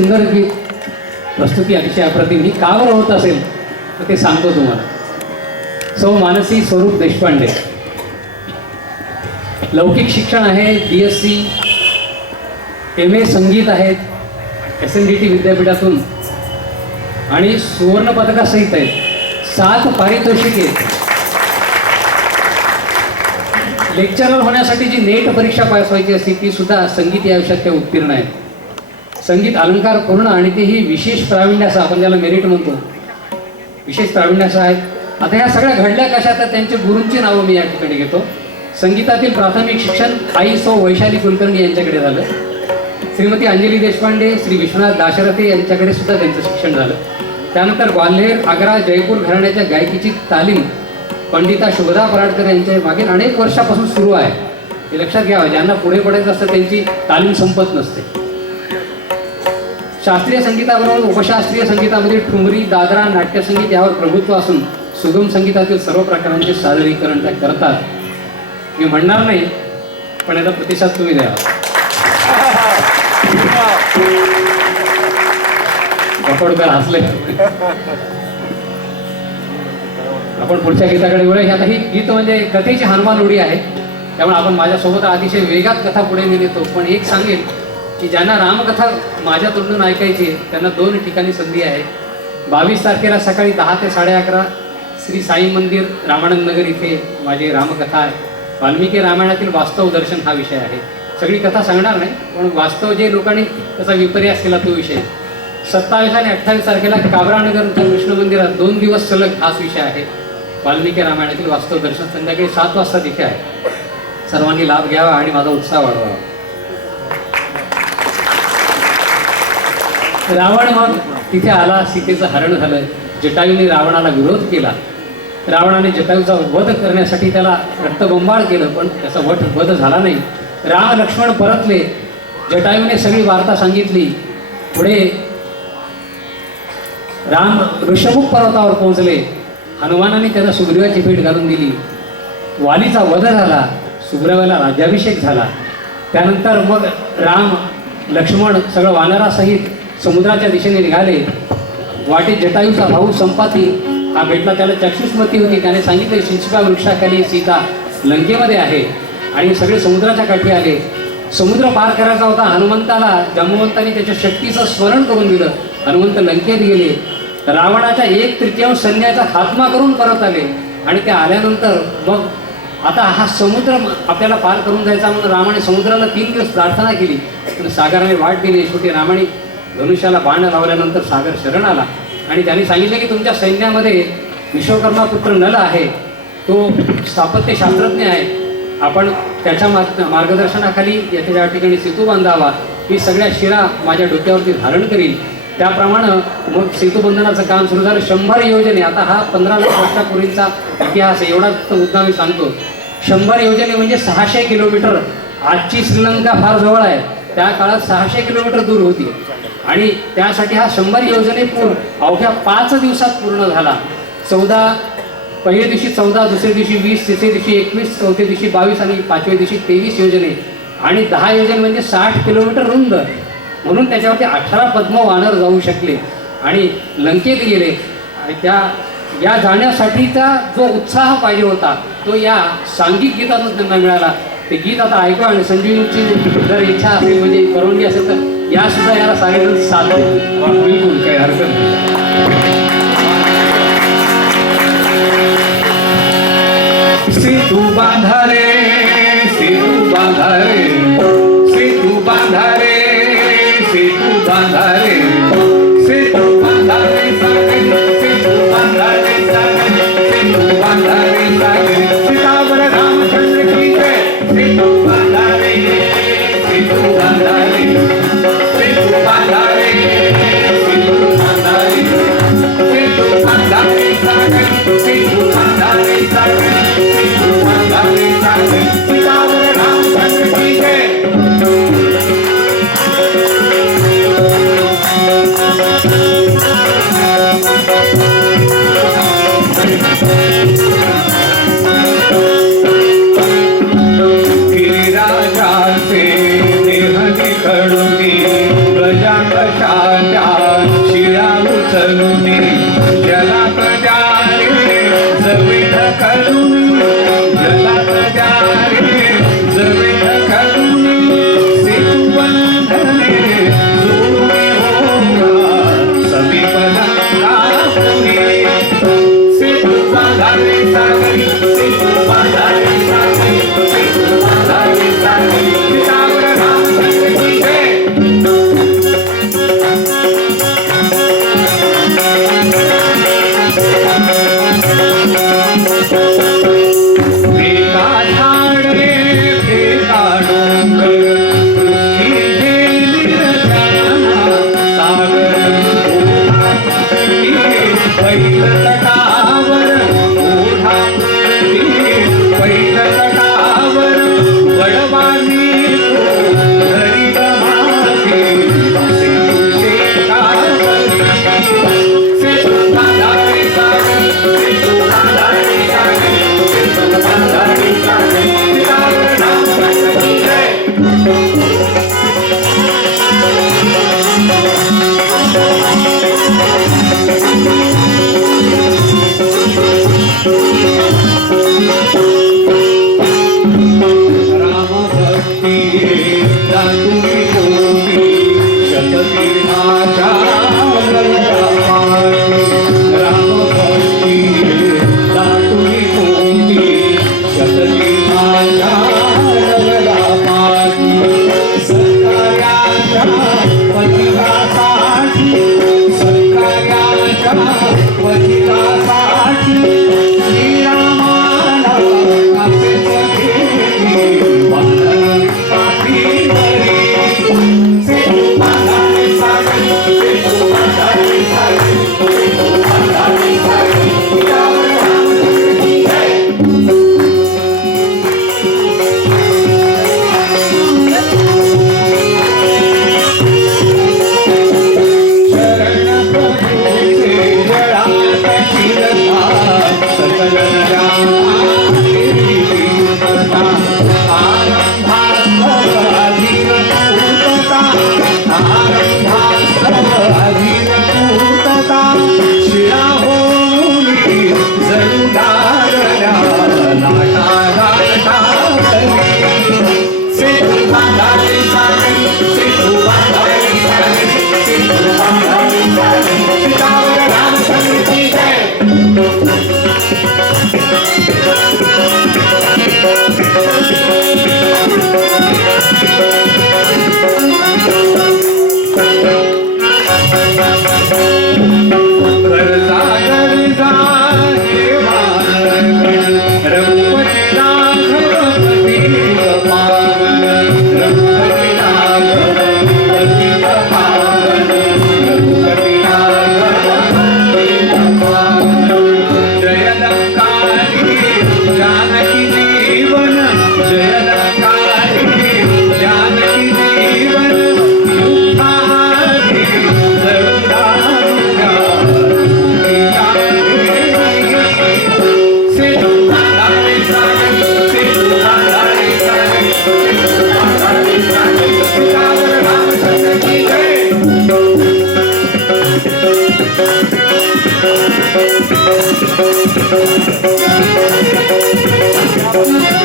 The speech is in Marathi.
सुंदर गीत प्रस्तुती अतिशय अप्रतिम. ही का बरं होत असेल तर ते सांगतो तुम्हाला. सौ मानसी स्वरूप देशपांडे. लौकिक शिक्षण आहे B S C M A संगीत आहेत एस एन डी टी विद्यापीठातून आणि सुवर्णपदकासहित आहेत. सात पारितोषिके. लेक्चरर होण्यासाठी जी नेट परीक्षा पास व्हायची असते ती सुद्धा संगीत या विषयात त्या उत्तीर्ण आहेत. संगीत अलंकार पूर्ण आणि तेही विशेष प्रावीण्यासह आपण ज्याला मेरिट म्हणतो. विशेष प्रावीण्यासह आहेत आता ह्या सगळ्या घडल्या कशा तर त्यांच्या गुरूंची नावं मी या ठिकाणी घेतो. संगीतातील प्राथमिक शिक्षण आई सौ वैशाली कुलकर्णी यांच्याकडे झालं. श्रीमती अंजली देशपांडे श्री विश्वनाथ दाशरथे यांच्याकडे सुद्धा त्यांचं शिक्षण झालं. त्यानंतर ग्वाल्हेर आग्रा जयपूर घराण्याच्या गायकीची तालीम पंडिता शुभदा पराडकर यांच्या मागील अनेक वर्षापासून सुरू आहे. हे लक्षात घ्यावं ज्यांना पुढे पडायचं असतं त्यांची तालीम संपत नसते. शास्त्रीय संगीताबरोबर उपशास्त्रीय संगीतामध्ये ठुमरी दादरा नाट्यसंगीत यावर प्रभुत्व असून सुगम संगीतातील सर्व प्रकारांचे सादरीकरण त्या करतात. मी म्हणणार नाही पण याचा प्रतिसाद तुम्ही द्यावा कपडकर हसले. आपण पुढच्या गीताकडे वळूया. आता ही गीत म्हणजे कथेची हनुमान उडी आहे. त्यामुळे आपण माझ्यासोबत अतिशय वेगात कथा पुढे नेतो पण एक सांगेन. की ज्यांना रामकथा माझ्या तोंडून ऐकायची त्यांना दोन ठिकाणी संधी आहे. बावीस तारखेला सकाळी दहा ते साडे अकरा श्री साई मंदिर रामानंद नगर इथे माझी रामकथा आहे. वाल्मिकी रामायणातील वास्तव दर्शन हा विषय आहे. सगळी कथा सांगणार नाही पण वास्तव जे लोकांनी त्याचा विपर्यास केला तो विषय सत्तावीस आणि अठ्ठावीस तारखेला काबरानगर कृष्ण मंदिरात दोन दिवस सलग हाच विषय आहे. वाल्मिकी रामायणातील वास्तव दर्शन संध्याकाळी सात वाजता तिथे आहे. सर्वांनी लाभ घ्यावा आणि माझा उत्साह वाढवावा. रावण मग तिथे आला सीतेचं हरण झालं जटायूने रावणाला विरोध केला. रावणाने जटायूचा वध करण्यासाठी त्याला रक्तबंबाळ केलं पण त्याचा वध वध झाला नाही. राम लक्ष्मण परतले. जटायूने सगळी वार्ता सांगितली. पुढे राम ऋषमुख पर्वतावर पोहोचले. हनुमानाने त्यांना सुग्रीवाची भेट घालून दिली. वालीचा वध झाला सुग्रीवाला राज्याभिषेक झाला. त्यानंतर मग राम लक्ष्मण सगळं वानरासहित समुद्राच्या दिशेने निघाले. वाटेत जटायूचा भाऊ संपाती. हा भेटला त्याला चक्षुष्मती होती. त्याने सांगितले शिंचिका वृक्षाखाली सीता लंकेमध्ये आहे आणि सगळे समुद्राच्या काठी आले. समुद्र पार करायचा होता. हनुमंताला जम्मवंतांनी त्याच्या शक्तीचं स्मरण करून दिलं. हनुमंत लंकेत गेले. रावणाच्या एक तृतीयांश सैन्याचा खात्मा करून परत आले आणि ते आल्यानंतर मग आता हा समुद्र आपल्याला पार करून जायचा म्हणून रामाने समुद्राला तीन दिवस प्रार्थना केली. पण सागराने वाट दिली. शेवटी रामाने धनुष्याला बाण लावल्यानंतर सागर शरण आला. आणि त्यांनी सांगितले की तुमच्या सैन्यामध्ये विश्वकर्मा पुत्र नल आहे. तो स्थापत्य शास्त्रज्ञ आहे. आपण त्याच्या मार्ग मार्गदर्शनाखाली येथे या ठिकाणी सेतू बांधावा ही सगळ्या शिरा माझ्या डोक्यावरती धारण करील त्याप्रमाणे मग सेतूबंधनाचं काम सुरू झालं. शंभर योजने आता हा पंधरा लाख वर्षापूर्वीचा इतिहास आहे एवढा फक्त मुद्दा मी सांगतो. शंभर योजने म्हणजे सहाशे किलोमीटर. आजची श्रीलंका फार जवळ आहे. त्या काळात सहाशे किलोमीटर दूर होती. आणि त्यासाठी हा शंभर योजने पूर्ण अवघ्या पाच दिवसात पूर्ण झाला. चौदा पहिल्या दिवशी चौदा दुसऱ्या दिवशी वीस तिसऱ्या दिवशी एकवीस चौथ्या दिवशी बावीस आणि पाचव्या दिवशी तेवीस योजने. आणि दहा योजने म्हणजे साठ किलोमीटर रुंद. म्हणून त्याच्यावरती अठरा पद्म वानर जाऊ शकले. आणि लंकेत गेले. आणि त्या या जाण्यासाठीचा जो उत्साह पाहिजे होता तो या सांघिक गीतातून त्यांना मिळाला. ते गीत आता ऐकू आणि संजीवची जर इच्छा असेल म्हणजे परवानगी असेल तर. या सुद्धा याला सांगितलं साथ बिलकुल काही हरकत नाही. सेतू बांधारे Sindhu बांधारे. Hallelujah. Ram Thank you. Thank you.